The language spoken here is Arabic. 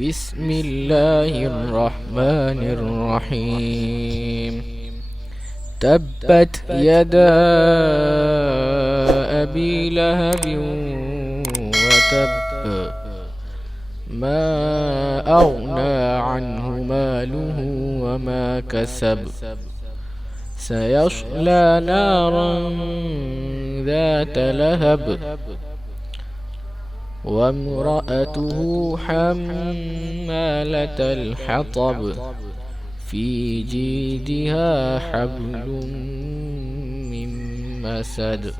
بسم الله الرحمن الرحيم. تبت يدا أبي لهب وتب، ما أغنى عنه ماله وما كسب، سيصلى نارا ذات لهب، وامرأته حمالة الحطب، في جيدها حبل من مسد.